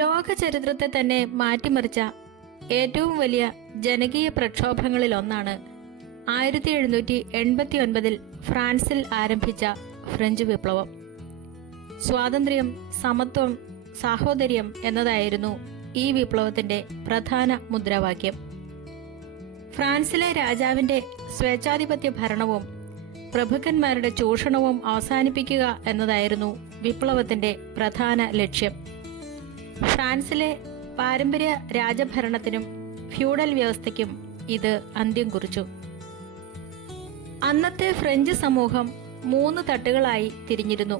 ലോക ചരിത്രത്തെ തന്നെ മാറ്റിമറിച്ച ഏറ്റവും വലിയ ജനകീയ പ്രക്ഷോഭങ്ങളിലൊന്നാണ് 1789 ഫ്രാൻസിൽ ആരംഭിച്ച ഫ്രഞ്ച് വിപ്ലവം. സ്വാതന്ത്ര്യം, സമത്വം, സാഹോദര്യം എന്നതായിരുന്നു ഈ വിപ്ലവത്തിന്റെ പ്രധാന മുദ്രാവാക്യം. ഫ്രാൻസിലെ രാജാവിന്റെ സ്വേച്ഛാധിപത്യ ഭരണവും പ്രഭുക്കന്മാരുടെ ചൂഷണവും അവസാനിപ്പിക്കുക എന്നതായിരുന്നു വിപ്ലവത്തിന്റെ പ്രധാന ലക്ഷ്യം. ഫ്രാൻസിലെ പാരമ്പര്യ രാജഭരണത്തിനും ഫ്യൂഡൽ വ്യവസ്ഥയ്ക്കും ഇത് അന്ത്യം കുറിച്ചു. അന്നത്തെ ഫ്രഞ്ച് സമൂഹം 3 തട്ടുകളായി തിരിഞ്ഞിരുന്നു.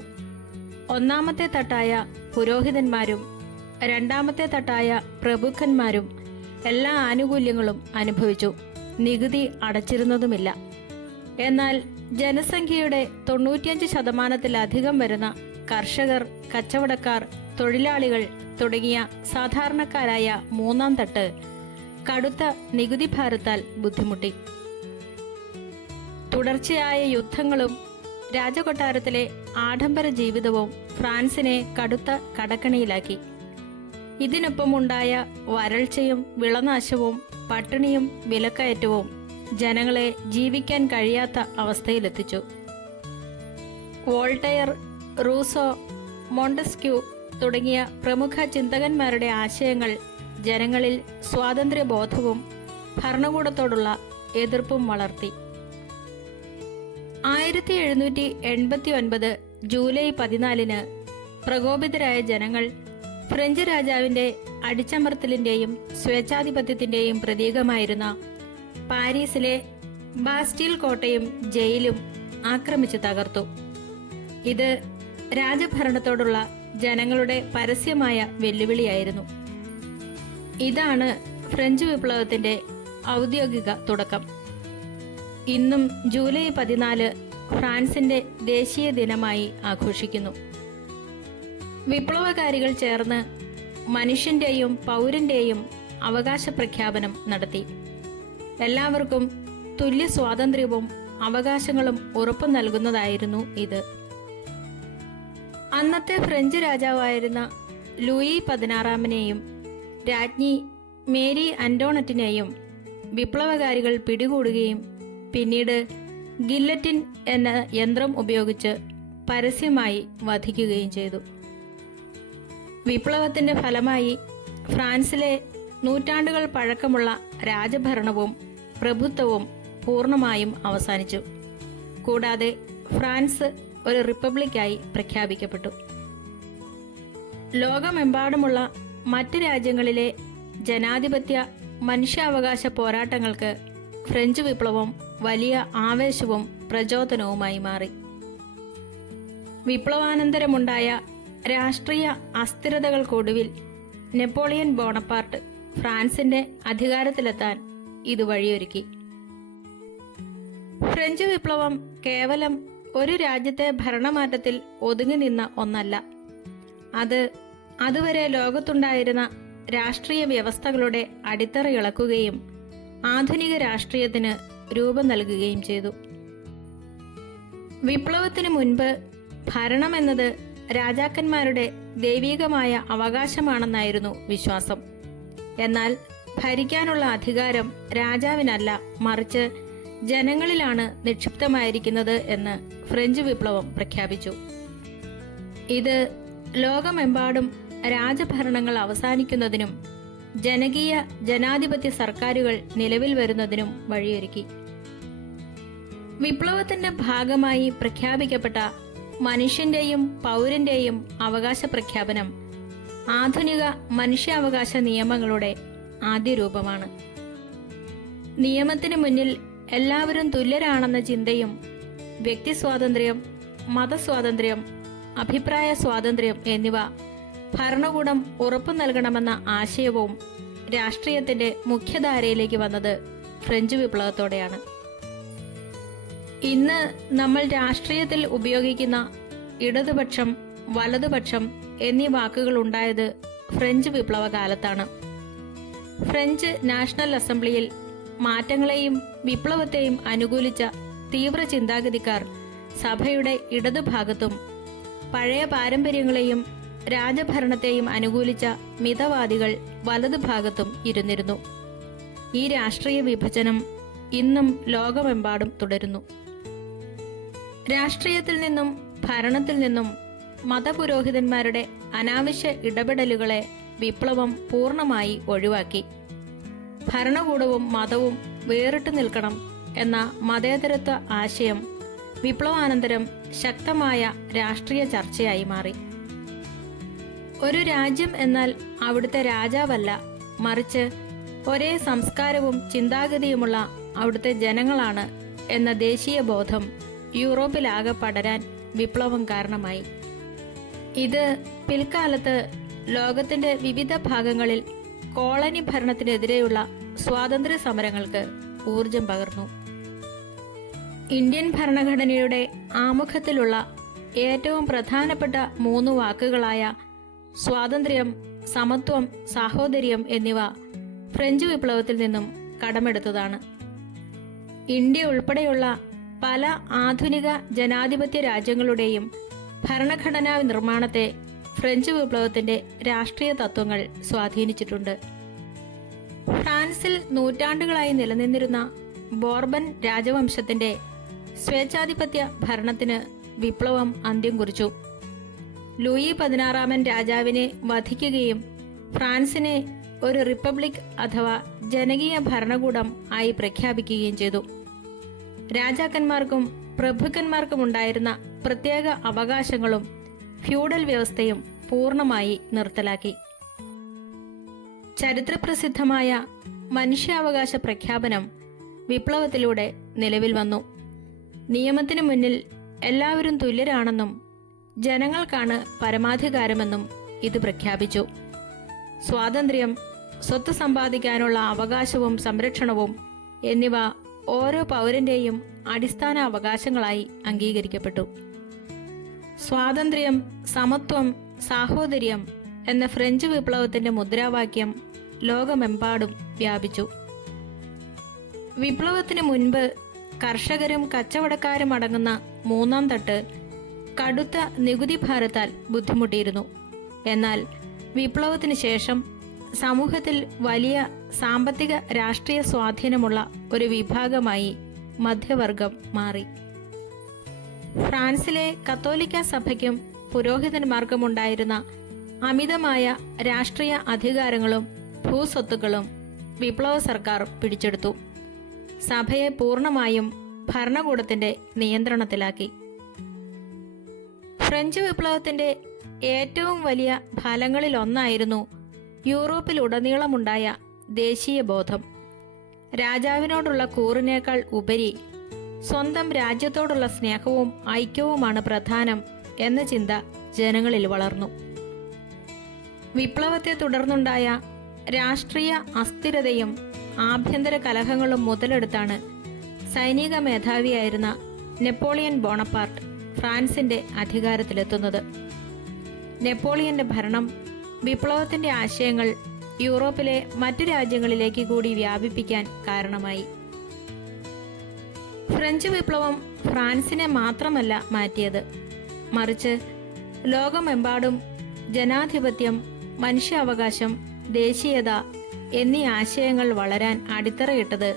ഒന്നാമത്തെ തട്ടായ പുരോഹിതന്മാരും രണ്ടാമത്തെ തട്ടായ പ്രഭുക്കന്മാരും എല്ലാ ആനുകൂല്യങ്ങളും അനുഭവിച്ചു. നികുതി അടച്ചിരുന്നതുമില്ല. എന്നാൽ ജനസംഖ്യയുടെ 95% വരുന്ന കർഷകർ, കച്ചവടക്കാർ, തൊഴിലാളികൾ തുടങ്ങിയ സാധാരണക്കാരായ മൂന്നാം തട്ട് കടുത്ത നികുതി ഭാരത്താൽ ബുദ്ധിമുട്ടി. തുടർച്ചയായ യുദ്ധങ്ങളും രാജകൊട്ടാരത്തിലെ ആഡംബര ജീവിതവും ഫ്രാൻസിനെ കടുത്ത കടക്കണിയിലാക്കി. ഇതിനൊപ്പമുണ്ടായ വരൾച്ചയും വിളനാശവും പട്ടിണിയും വിലക്കയറ്റവും ജനങ്ങളെ ജീവിക്കാൻ കഴിയാത്ത അവസ്ഥയിലെത്തിച്ചു. വോൾട്ടയർ, റൂസോ, മോണ്ടസ്ക്യൂ തുടങ്ങിയ പ്രമുഖ ചിന്തകന്മാരുടെ ആശയങ്ങൾ ജനങ്ങളിൽ സ്വാതന്ത്ര്യബോധവും ഭരണകൂടത്തോടുള്ള എതിർപ്പും വളർത്തി. 1789 ജൂലൈ 14 പ്രകോപിതരായ ജനങ്ങൾ ഫ്രഞ്ച് രാജാവിന്റെ അടിച്ചമർത്തലിന്റെയും സ്വേച്ഛാധിപത്യത്തിന്റെയും പ്രതീകമായിരുന്ന പാരീസിലെ ബാസ്റ്റീൽ കോട്ടയും ജയിലും ആക്രമിച്ച് തകർത്തു. ഇത് രാജഭരണത്തോടുള്ള ജനങ്ങളുടെ പരസ്യമായ വെല്ലുവിളിയായിരുന്നു. ഇതാണ് ഫ്രഞ്ച് വിപ്ലവത്തിന്റെ ഔദ്യോഗിക തുടക്കം. ഇന്നും ജൂലൈ 14 ഫ്രാൻസിന്റെ ദേശീയ ദിനമായി ആഘോഷിക്കുന്നു. വിപ്ലവകാരികൾ ചേർന്ന് മനുഷ്യന്റെയും പൗരന്റെയും അവകാശ പ്രഖ്യാപനം നടത്തി. എല്ലാവർക്കും തുല്യ സ്വാതന്ത്ര്യവും അവകാശങ്ങളും ഉറപ്പു നൽകുന്നതായിരുന്നു ഇത്. അന്നത്തെ ഫ്രഞ്ച് രാജാവായിരുന്ന ലൂയി 16നെയും രാജ്ഞി മേരി അന്റോണറ്റിനെയും വിപ്ലവകാരികൾ പിടികൂടുകയും പിന്നീട് ഗില്ലറ്റിൻ എന്ന യന്ത്രം ഉപയോഗിച്ച് പരസ്യമായി വധിക്കുകയും ചെയ്തു. വിപ്ലവത്തിന്റെ ഫലമായി ഫ്രാൻസിലെ നൂറ്റാണ്ടുകൾ പഴക്കമുള്ള രാജഭരണവും പ്രഭുത്വവും പൂർണ്ണമായും അവസാനിച്ചു. കൂടാതെ ഫ്രാൻസ് ഒരു റിപ്പബ്ലിക്കായി പ്രഖ്യാപിക്കപ്പെട്ടു. ലോകമെമ്പാടുമുള്ള മറ്റ് രാജ്യങ്ങളിലെ ജനാധിപത്യ മനുഷ്യാവകാശ പോരാട്ടങ്ങൾക്ക് ഫ്രഞ്ച് വിപ്ലവം വലിയ ആവേശവും പ്രചോദനവുമായി മാറി. വിപ്ലവാനന്തരമുണ്ടായ രാഷ്ട്രീയ അസ്ഥിരതകൾക്കൊടുവിൽ നെപ്പോളിയൻ ബോണപ്പാർട്ട് ഫ്രാൻസിന്റെ അധികാരത്തിലെത്താൻ ഇത് വഴിയൊരുക്കി. ഫ്രഞ്ച് വിപ്ലവം കേവലം ഒരു രാജ്യത്തെ ഭരണമാറ്റത്തിൽ ഒതുങ്ങി നിന്ന ഒന്നല്ല. അത് അതുവരെ ലോകത്തുണ്ടായിരുന്ന രാഷ്ട്രീയ വ്യവസ്ഥകളുടെ അടിത്തറ ഇളക്കുകയും ആധുനിക രാഷ്ട്രീയത്തിന് രൂപം നൽകുകയും ചെയ്തു. വിപ്ലവത്തിനു മുൻപ് ഭരണം എന്നത് രാജാക്കന്മാരുടെ ദൈവികമായ അവകാശമാണെന്നായിരുന്നു വിശ്വാസം. എന്നാൽ ഭരിക്കാനുള്ള അധികാരം രാജാവിനല്ല, മറിച്ച് ജനങ്ങളിലാണ് നിക്ഷിപ്തമായിരിക്കുന്നത് എന്ന് ഫ്രഞ്ച് വിപ്ലവം പ്രഖ്യാപിച്ചു. ഇത് ലോകമെമ്പാടും രാജഭരണങ്ങൾ അവസാനിക്കുന്നതിനും ജനകീയ ജനാധിപത്യ സർക്കാരുകൾ നിലവിൽ വരുന്നതിനും വഴിയൊരുക്കി. വിപ്ലവത്തിന്റെ ഭാഗമായി പ്രഖ്യാപിക്കപ്പെട്ട മനുഷ്യന്റെയും പൗരന്റെയും അവകാശ പ്രഖ്യാപനം ആധുനിക മനുഷ്യാവകാശ നിയമങ്ങളുടെ ആദ്യ രൂപമാണ്. നിയമത്തിന് മുന്നിൽ എല്ലാവരും തുല്യരാണെന്ന ചിന്തയും വ്യക്തിസ്വാതന്ത്ര്യം, മതസ്വാതന്ത്ര്യം, അഭിപ്രായ സ്വാതന്ത്ര്യം എന്നിവ ഭരണകൂടം ഉറപ്പു നൽകണമെന്ന ആശയവും രാഷ്ട്രീയത്തിന്റെ മുഖ്യധാരയിലേക്ക് വന്നത് ഫ്രഞ്ച് വിപ്ലവത്തോടെയാണ്. ഇന്ന് നമ്മൾ രാഷ്ട്രീയത്തിൽ ഉപയോഗിക്കുന്ന ഇടതുപക്ഷം, വലതുപക്ഷം എന്നീ വാക്കുകൾ ഉണ്ടായത് ഫ്രഞ്ച് വിപ്ലവ കാലത്താണ്. ഫ്രഞ്ച് നാഷണൽ അസംബ്ലിയിൽ മാറ്റങ്ങളെയും വിപ്ലവത്തെയും അനുകൂലിച്ച തീവ്ര ചിന്താഗതിക്കാർ സഭയുടെ ഇടതുഭാഗത്തും പഴയ പാരമ്പര്യങ്ങളെയും രാജഭരണത്തെയും അനുകൂലിച്ച മിതവാദികൾ വലതുഭാഗത്തും ഇരുന്നിരുന്നു. ഈ രാഷ്ട്രീയ വിഭജനം ഇന്നും ലോകമെമ്പാടും തുടരുന്നു. രാഷ്ട്രീയത്തിൽ നിന്നും ഭരണത്തിൽ നിന്നും മതപുരോഹിതന്മാരുടെ അനാവശ്യ ഇടപെടലുകളെ വിപ്ലവം പൂർണ്ണമായി ഒഴിവാക്കി. ഭരണകൂടവും മതവും വേറിട്ട് നിൽക്കണം എന്ന മതേതരത്വ ആശയം വിപ്ലവാനന്തരം ശക്തമായ രാഷ്ട്രീയ ചർച്ചയായി മാറി. ഒരു രാജ്യം എന്നാൽ അവിടുത്തെ രാജാവല്ല, മറിച്ച് ഒരേ സംസ്കാരവും ചിന്താഗതിയുമുള്ള അവിടുത്തെ ജനങ്ങളാണ് എന്ന ദേശീയ ബോധം യൂറോപ്പിലാകെ പടരാൻ വിപ്ലവം കാരണമായി. ഇത് പിൽക്കാലത്ത് ലോകത്തിന്റെ വിവിധ ഭാഗങ്ങളിൽ കോളനി ഭരണത്തിനെതിരെയുള്ള സ്വാതന്ത്ര്യ സമരങ്ങൾക്ക് ഊർജം പകർന്നു. ഇന്ത്യൻ ഭരണഘടനയുടെ ആമുഖത്തിലുള്ള ഏറ്റവും പ്രധാനപ്പെട്ട 3 വാക്കുകളായ സ്വാതന്ത്ര്യം, സമത്വം, സാഹോദര്യം എന്നിവ ഫ്രഞ്ച് വിപ്ലവത്തിൽ നിന്നും കടമെടുത്തതാണ്. ഇന്ത്യ ഉൾപ്പെടെയുള്ള പല ആധുനിക ജനാധിപത്യ രാജ്യങ്ങളുടെയും ഭരണഘടനാ നിർമ്മാണത്തെ ഫ്രഞ്ച് വിപ്ലവത്തിന്റെ രാഷ്ട്രീയ തത്വങ്ങൾ സ്വാധീനിച്ചിട്ടുണ്ട്. ഫ്രാൻസിൽ നൂറ്റാണ്ടുകളായി നിലനിന്നിരുന്ന ബോർബൻ രാജവംശത്തിന്റെ സ്വേച്ഛാധിപത്യ ഭരണത്തിന് വിപ്ലവം അന്ത്യം കുറിച്ചു. ലൂയി 16 രാജാവിനെ വധിക്കുകയും ഫ്രാൻസിനെ ഒരു റിപ്പബ്ലിക് അഥവാ ജനകീയ ഭരണകൂടം ആയി പ്രഖ്യാപിക്കുകയും ചെയ്തു. രാജാക്കന്മാർക്കും പ്രഭുക്കന്മാർക്കും ഉണ്ടായിരുന്ന പ്രത്യേക അവകാശങ്ങളും ഫ്യൂഡൽ വ്യവസ്ഥയും പൂർണ്ണമായി നിർത്തലാക്കി. ചരിത്രപ്രസിദ്ധമായ മനുഷ്യാവകാശ പ്രഖ്യാപനം വിപ്ലവത്തിലൂടെ നിലവിൽ വന്നു. നിയമത്തിനു മുന്നിൽ എല്ലാവരും തുല്യരാണെന്നും ജനങ്ങൾക്കാണ് പരമാധികാരമെന്നും ഇത് പ്രഖ്യാപിച്ചു. സ്വാതന്ത്ര്യം, സ്വത്ത് സമ്പാദിക്കാനുള്ള അവകാശവും സംരക്ഷണവും എന്നിവ ഓരോ പൗരന്റെയും അടിസ്ഥാന അവകാശങ്ങളായി അംഗീകരിക്കപ്പെട്ടു. സ്വാതന്ത്ര്യം, സമത്വം, സാഹോദര്യം എന്ന ഫ്രഞ്ച് വിപ്ലവത്തിന്റെ മുദ്രാവാക്യം ലോകമെമ്പാടും വ്യാപിച്ചു. വിപ്ലവത്തിന് മുൻപ് കർഷകരും കച്ചവടക്കാരും അടങ്ങുന്ന 3ാം തട്ട് കടുത്ത നികുതി ഭാരത്താൽ ബുദ്ധിമുട്ടിയിരുന്നു. എന്നാൽ വിപ്ലവത്തിന് ശേഷം സമൂഹത്തിൽ വലിയ സാമ്പത്തിക രാഷ്ട്രീയ സ്വാധീനമുള്ള ഒരു വിഭാഗമായി മധ്യവർഗം മാറി. ഫ്രാൻസിലെ കത്തോലിക്ക സഭയ്ക്കും പുരോഹിതന്മാർക്കുമുണ്ടായിരുന്ന അമിതമായ രാഷ്ട്രീയ അധികാരങ്ങളും ഭൂസ്വത്തുക്കളും വിപ്ലവ സർക്കാർ പിടിച്ചെടുത്തു. സഭയെ പൂർണ്ണമായും ഭരണകൂടത്തിന്റെ നിയന്ത്രണത്തിലാക്കി. ഫ്രഞ്ച് വിപ്ലവത്തിന്റെ ഏറ്റവും വലിയ ഫലങ്ങളിലൊന്നായിരുന്നു യൂറോപ്പിലുടനീളമുണ്ടായ ദേശീയ ബോധം. രാജാവിനോടുള്ള കൂറിനേക്കാൾ ഉപരി സ്വന്തം രാജ്യത്തോടുള്ള സ്നേഹവും ഐക്യവുമാണ് പ്രധാനം എന്ന ചിന്ത ജനങ്ങളിൽ വളർന്നു. വിപ്ലവത്തെ തുടർന്നുണ്ടായ രാഷ്ട്രീയ അസ്ഥിരതയും ആഭ്യന്തര കലഹങ്ങളും മുതലെടുത്താണ് സൈനിക മേധാവിയായിരുന്ന നെപ്പോളിയൻ ബോണപ്പാർട്ട് ഫ്രാൻസിന്റെ അധികാരത്തിലെത്തുന്നത്. നെപ്പോളിയന്റെ ഭരണം വിപ്ലവത്തിന്റെ ആശയങ്ങൾ യൂറോപ്പിലെ മറ്റു രാജ്യങ്ങളിലേക്ക് കൂടി വ്യാപിപ്പിക്കാൻ കാരണമായി. ഫ്രഞ്ച് വിപ്ലവം ഫ്രാൻസിനെ മാത്രമല്ല മാറ്റിയത്, മറിച്ച് ലോകമെമ്പാടും ജനാധിപത്യം, മനുഷ്യാവകാശം, ദേശീയത എന്നീ ആശയങ്ങൾ വളരാൻ അടിത്തറയിട്ടത്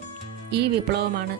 ഈ വിപ്ലവമാണ്.